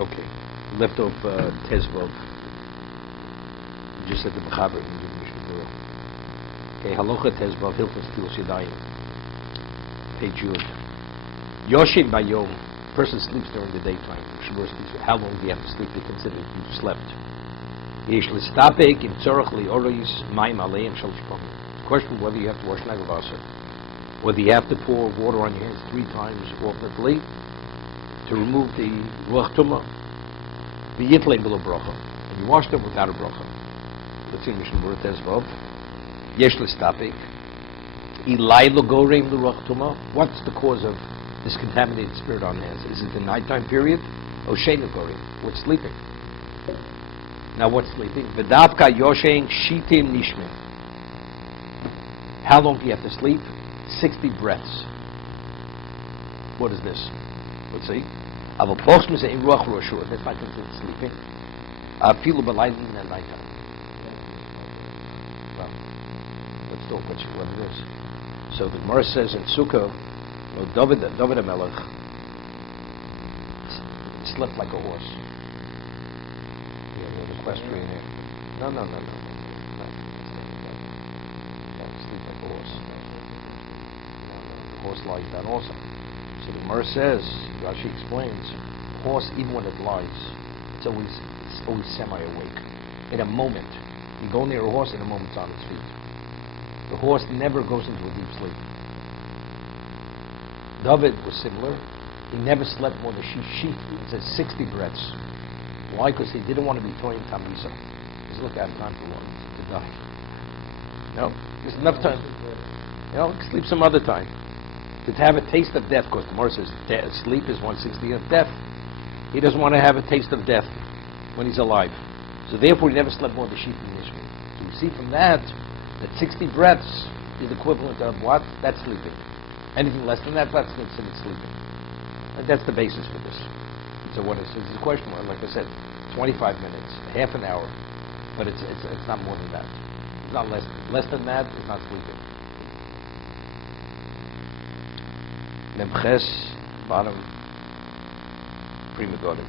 Okay. Left off Tezvov. You just said the Mechaber in the Mishna Berura. Okay, Halacha Tezvov, Hilchos Tilos Yadayim. Page Yud. Yoshin Bayom. Person sleeps during the daytime. How long do you have to sleep to consider you slept? Yesh l'stapek im tzorach li'orois mayim aleim shel shpomim. Question whether you have to wash nagavasa, whether you have to pour water on your hands 3 times alternately to remove the ruach tumah. V'yitlein below bracha, and you wash them without a bracha. Let's see Mishna Berura Tezvov. Yesh l'stapek ilay l'goreim l'ruach tumah. What's the cause of this contaminated spirit on the hands? Is it the nighttime period? Or shein l'goreim? What's sleeping? Now what's sleeping? V'davka yoshein shitim nishmin. How long do you have to sleep? 60 breaths. What is this? Let's see. That's not considered sleeping. Afilu b'laylim at nighttime. Well, let's talk what it is. So the Gemara says in Sukkah, David HaMelech slept like a horse. Yeah, the equestrian here. No. Sleep like a horse. The horse lies down also. So the Gemara says, Rashi explains, horse, even when it lies, it's always semi-awake. In a moment. You go near a horse, in a moment it's on its feet. The horse never goes into a deep sleep. David was similar. He never slept more than sheet. He said 60 breaths. Why? Because he didn't want to be toying Tamisa. He said, look, I have time to die. No, there's enough time. Sleep some other time. To have a taste of death, because the Gemara says sleep is 1/60 of death. He doesn't want to have a taste of death when he's alive. So therefore he never slept more than sheep in Ishmael. So we see from that 60 breaths is equivalent of what? That's sleeping. Anything less than that, that's considered sleeping. And that's the basis for this. So what is the question? Well, like I said, 25 minutes, half an hour, but it's not more than that. It's not less than that. It's not sleeping. Memches, bottom, prima donna.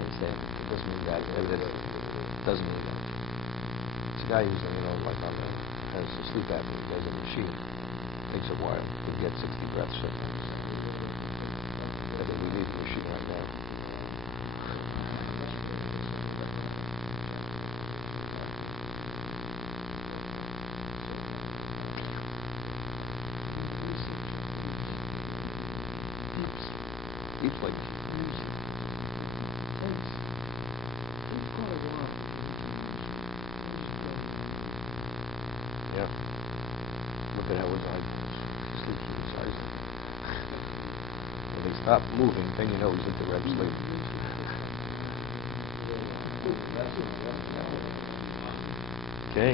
Understand? It doesn't mean that. It doesn't mean that. It's a guy who's like on the has a sleep apnea, he does a machine. It takes a while to get 60 breaths sometimes. But we leave the machine right now. Deep sleep. Yeah. Look at how we're going. Sleep exercise. When they stop moving, then you know he's into REM sleep. Okay.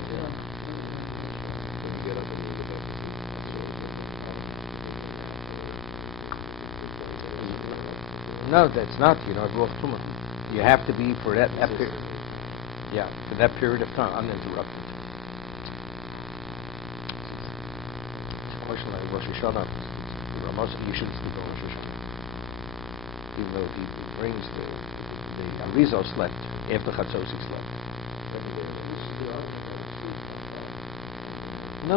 When you get up and you get up. No, that's not. Ruach Tumah. You have to be for that period. Yeah, for that period of time, uninterrupted. Question like Rosh Hashanah, you shouldn't sleep on Rosh Hashanah. Even though he brings the Arizal slept after Chatzos he slept. No.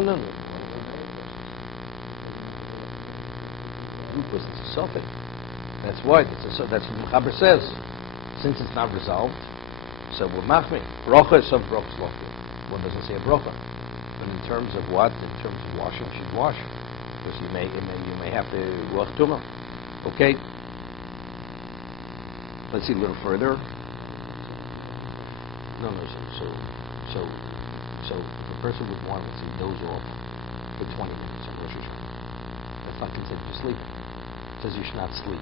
Because it's a suffix. That's why. That's what Mechaber says. Since it's not resolved, so we're machmir. Bracha is some brachas lofty. One doesn't say a bracha. But in terms of what? In terms of washing, she'd wash. Because you may have to ruach tumah. Okay? Let's see a little further. No. So the person would want to doze off for 20 minutes on Rosh Hashanah. That's not considered to sleep. It says you should not sleep.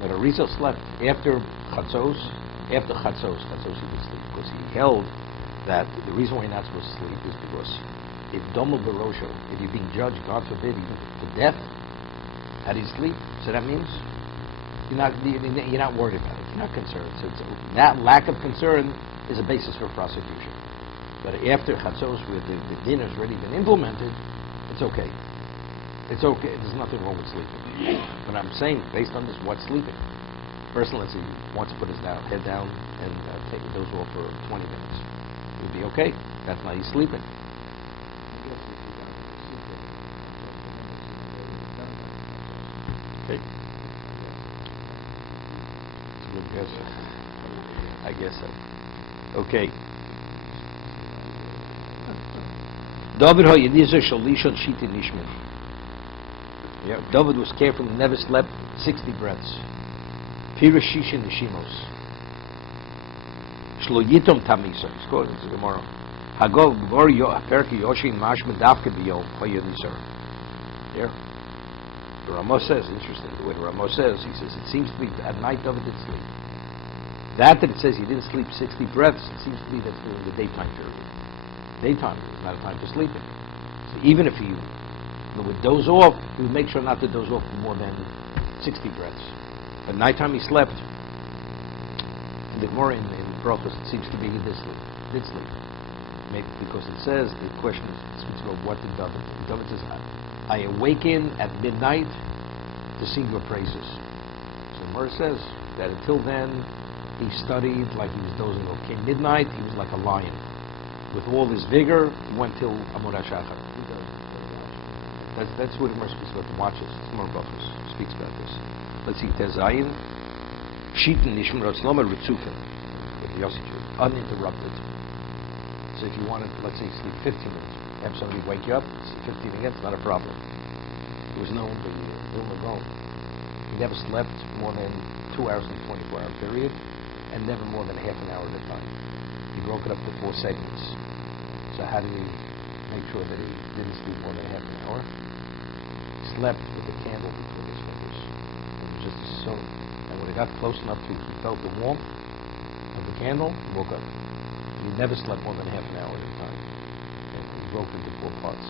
But Arizal slept after Chatzos. After Chatzos he would sleep because he held that the reason why you're not supposed to sleep is because if Domo Barosho, if you're being judged, God forbid, even to death, how do you sleep? So that means you're not worried about it. You're not concerned. So that lack of concern is a basis for prosecution. But after Chatzos, where the din has already been implemented, it's okay. It's okay. There's nothing wrong with sleeping. But I'm saying, based on this, what's sleeping? Person, let's say, wants to put his head down and take those off for 20 minutes. It would be okay. That's not he's sleeping. Okay. It's a good guess. I guess so. Okay. David Hayediza Shalishon Shiti Nishmin. Yeah, David was careful, never slept 60 breaths. Pirashishin Nishimos. Shloyitom Tamisa. It's called, it's a Gemara. Hagov Gor Perki Yoshin Mashma Davka Biyo Hayediza. There. The Ramos says, interesting, the way the Ramos says, he says, it seems to be at night David did sleep. That it says he didn't sleep 60 breaths, it seems to be that's during the daytime period. Daytime is not a time for sleeping. So even if he would doze off, he would make sure not to doze off for more than 60 breaths. But nighttime he slept. And the Gemara in Brachos, it seems to be he did sleep. Maybe because it says, the question speaks about what did David do. David says, I awaken at midnight to sing your praises. So the Gemara says that until then, he studied like he was dozing off. Came midnight, he was like a lion. With all his vigor, he went till Amud HaShachar. That's what the Gemara speaks about, the watches. The Gemara Brachos speaks about this. Let's see, Tezayin, Shitin Nishman Ratzloma Ritzukin, uninterrupted. So if you wanted, let's say, sleep 15 minutes, have somebody wake you up, sleep 15 minutes, not a problem. There was no alone. He never slept more than 2 hours in a 24-hour period, and never more than half an hour at a time. He broke it up to 4 segments. So how did he make sure that he didn't sleep more than half an hour? Slept with a candle between his fingers. And just so, and when it got close enough to, he felt the warmth of the candle, he woke up. He never slept more than half an hour at a time. And he broke into 4 parts.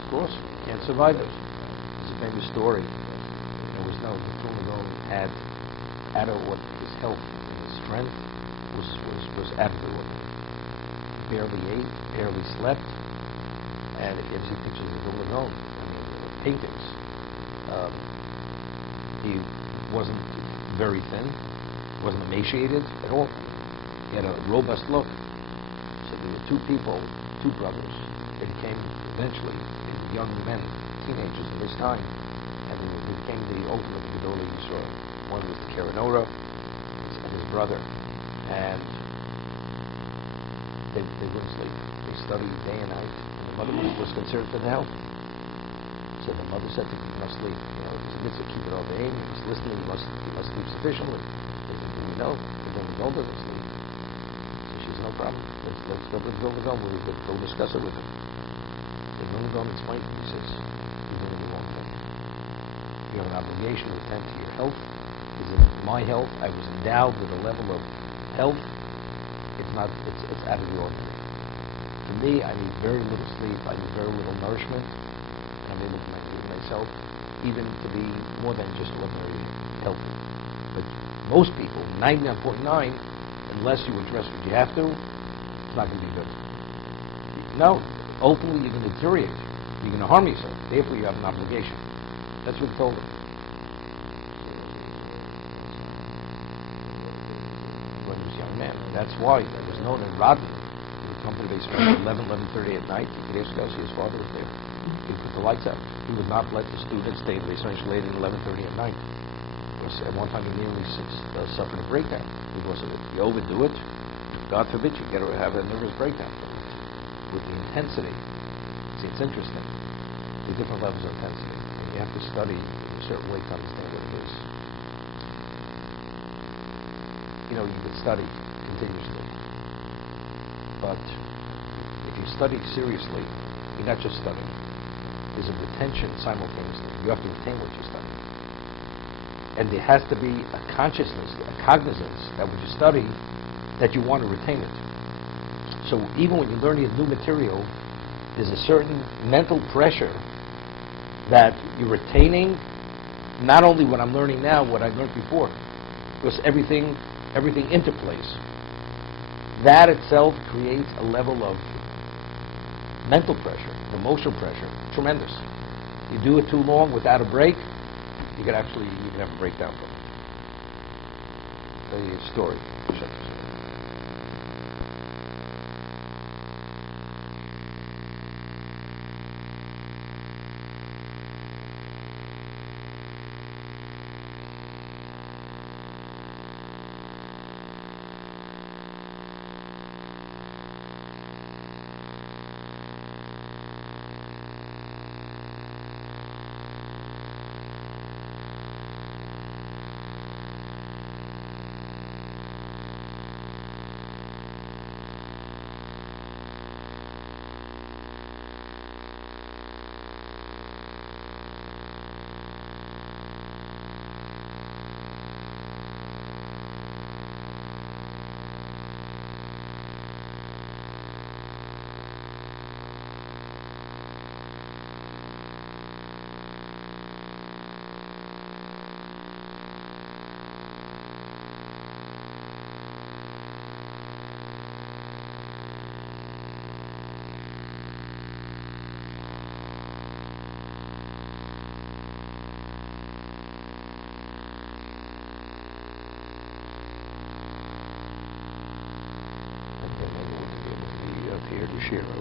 Of course, can't survive it. It's a famous story. There was no, the Tulagone had out of what his health and his strength was out of the ordinary. Barely ate, barely slept, and it gives you pictures of Tulagone. I mean, paintings. He wasn't very thin, wasn't emaciated at all. He had a robust look. So there were 2 people, 2 brothers. They became eventually young men, teenagers in this time, and they became the ultimate Gedolei Yisrael. One was the Kerenora, and his brother, and they wouldn't sleep. They studied day and night, and the mother was concerned for their health. So the mother said to him, you must sleep. You know, it's a mitzvah, keep it all day, you must listen, you must sleep sufficiently. They said, do we know? But then the girl doesn't sleep. So she said, no problem. Let's go to the Golden We'll go discuss it with him. The Golden explained to me, he says, you're doing the wrong thing. You have an obligation to attend to your health. Because in my health, I was endowed with a level of health. It's out of the ordinary. For me, I need very little sleep. I need very little nourishment. I'm able to maintain myself, even to be more than just ordinary healthy. But most people, 99.9, unless you address what you have to, it's not going to be good. No, ultimately you're going to deteriorate. You're going to harm yourself. Therefore, you have an obligation. That's what he told them. When he was a young man. That's why it was known in Rodman. He would come to the basement at 11:30 at night. He could go see his father was there. He put the lights out. He would not let the students stay in the basement later than 11:30 at night. Because at one time he nearly suffered a breakdown because of it. You overdo it, God forbid you get to have a nervous breakdown. With the intensity, see, it's interesting. The different levels of intensity. And you have to study in a certain way to understand what it is. You know, you can study continuously. But if you study seriously, you're not just studying. There's a retention simultaneously. You have to retain what you study. And there has to be a consciousness, a cognizance that when you study, that you want to retain it. So even when you're learning a new material, there's a certain mental pressure that you're retaining not only what I'm learning now, what I learned before, because everything interplays. that itself creates a level of mental pressure, emotional pressure, tremendous. You do it too long without a break, you can have a breakdown from it. The story.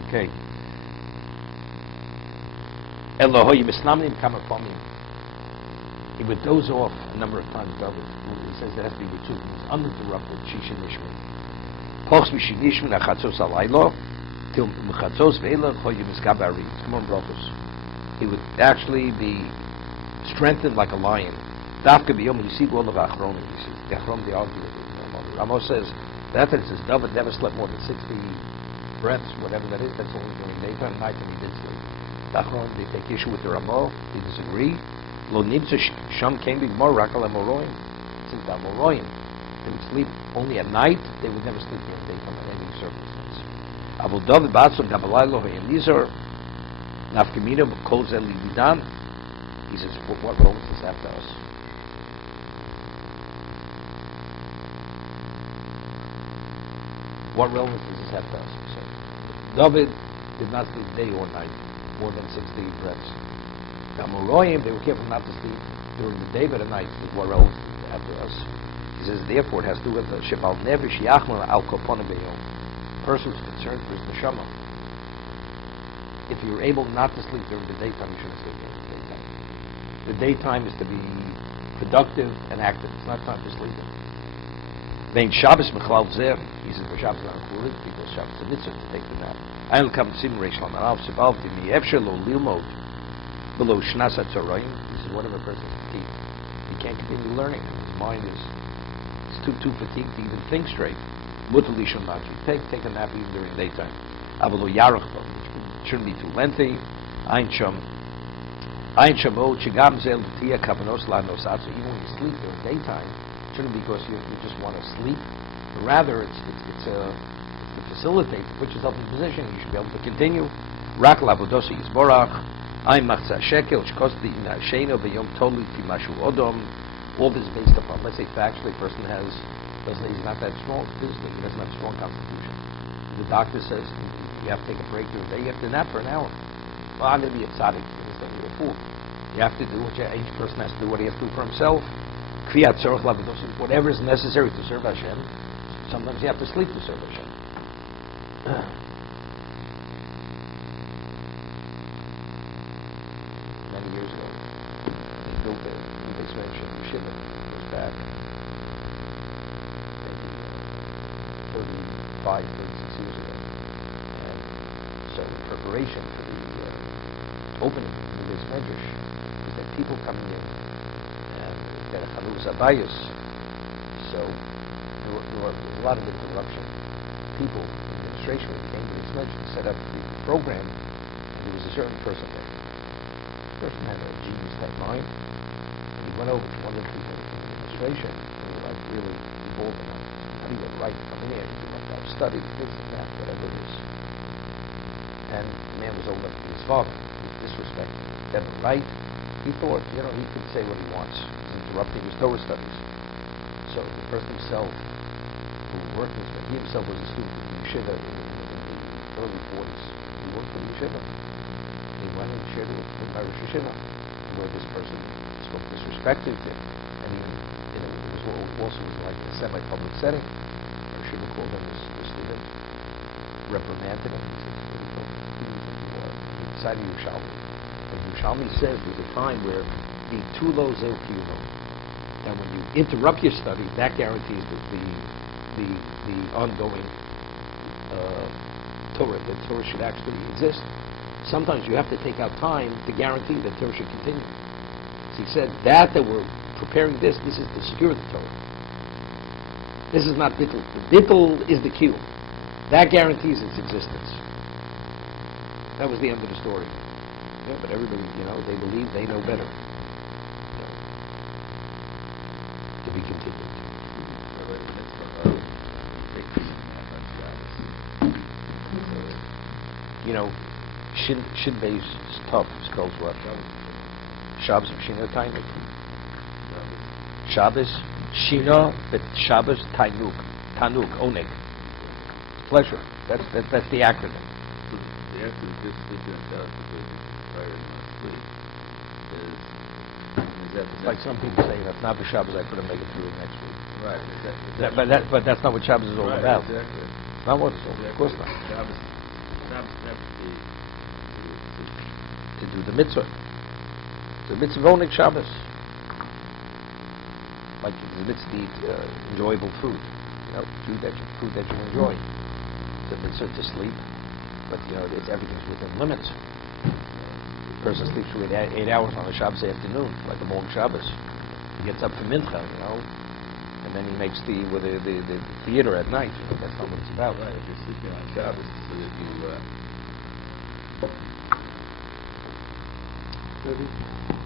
Okay. Elohoy misnamnim kamafamim. He would doze off a number of times. David, he says it has to be with two. He's uninterrupted. Shisha nishmin. Pochs mishin nishmin achatzos alaylo till mechatzos ve'ela choy miskabari. Come on, brothers. He would actually be strengthened like a lion. Dafka b'yom yisib olav achronim. He says the achronim they argue with it. Ramos says that it says David never slept more than 60 breaths, whatever that is. That's only during daytime. Night when he did sleep. Dachron, they take issue with the Ramo. They disagree. Lo nimtza sham came big more rakal amoroim. Since the amoroim, they would sleep only at night. They would never sleep during daytime under any circumstance. Abu David Batzon Gabalaylo Hayelizar Nafkamina Kol Zeli Lidan. He says, what role does this have to us? What relevance does this have to us? So, David did not sleep day or night, more than 60 breaths. The Amoroim, they were careful not to sleep during the day, but at night. What relevance does it have to us? He says, therefore, it has to do with the Shebal Nevish Yachman Al Kopona Beyom. The person who's concerned for his neshama. If you're able not to sleep during the daytime, you shouldn't sleep during the daytime. The daytime is to be productive and active. It's not time for sleeping. Vein Shabbos Mechlal Zer, he says, Shabbos is not included because Shabbos is a mitzvah to take the nap. I'll come sim Reish Lamarav Sebav Dimi Efshel Lo Lilmod below Shnas HaTzorayim. He says, whatever a person is fatigued, he can't continue learning. His mind is too fatigued to even think straight. Mutal Lishon Maji. Take a nap even during daytime. Avalo Yarach, which shouldn't be too lengthy. Ein Shamo Chigam Zel Tia Kavanos La Nosatsu. Even when you sleep during daytime, shouldn't be because you just want to sleep. Rather, it's to facilitate, to put yourself in position. You should be able to continue. Rak lavodosi yisborach. I'm machza shekel shkosti in hasheno b'yom tolu timashu odom. All this is based upon, let's say factually, a person he's not that strong physically. He doesn't have a strong constitution. The doctor says you have to take a break during the day. You have to nap for an hour. Well, I'm going to be a tzaddik. You're a fool. You have to do each person has to do what he has to do for himself. Whatever is necessary to serve Hashem. Sometimes you have to sleep to serve Hashem. Many years ago, they built a new expansion in Shiva. It was back maybe 36 years ago. And so in preparation for the opening of the new medrash, is that people coming in that are Hanhogas Haodom. So there was a lot of interruption. People, administration, when they came to this ledge, set up the program, and there was a certain person there. The person had a genius type mind, and he went over to one of the people in the administration, and they were like really involved in it. How do you write? Come here, you must have studied this and that, whatever it is. And the man was old enough to be his father, with disrespect. Never right. He thought, he could say what he wants. He's interrupting his Torah studies. So the person himself who were working. He himself was a student in yeshiva in the early 40s. He worked in yeshiva. He went and shared it with my Rosh Yeshiva. Where this person spoke disrespectful to him, and it was also like a semi-public setting. Rosh Yeshiva called him the student, reprimanded him. He decided Yerushalmi. And Yerushalmi says there's a time where the tulo zeu kiyuno. And when you interrupt your study, that guarantees the ongoing Torah. The Torah should actually exist. Sometimes you have to take out time to guarantee that Torah should continue. So he said that we're preparing this is to secure the Torah. This is not bittul. The bittul is the cue. That guarantees its existence. That was the end of the story. Yeah, but everybody, they believe they know better. To be continued. Shin Beis Tov spells what? Shabbos Shina Tainuk. Shabbos Shina, but Shabbos Tainuk. Tanuk, Oneg. Pleasure. That's the acronym. The answer is just sleeping on Shabbos because it's tired and not sleep. Is that like some people say, if not for Shabbos, I couldn't make it through next week. Right. But that's not what Shabbos is all about. Exactly. It's not what it's all about. Of course not. Shabbos never to do the mitzvah. The mitzvah only Shabbos. Like the mitzvah to eat enjoyable food. Food that you enjoy. The mitzvah to sleep, but everything's within limits. The person sleeps for 8 hours on a Shabbos afternoon, like a long Shabbos. He gets up for mincha, and then he makes tea with the theater at night. That's not what it's about. Right. If you're sleeping on Shabbos, so that you.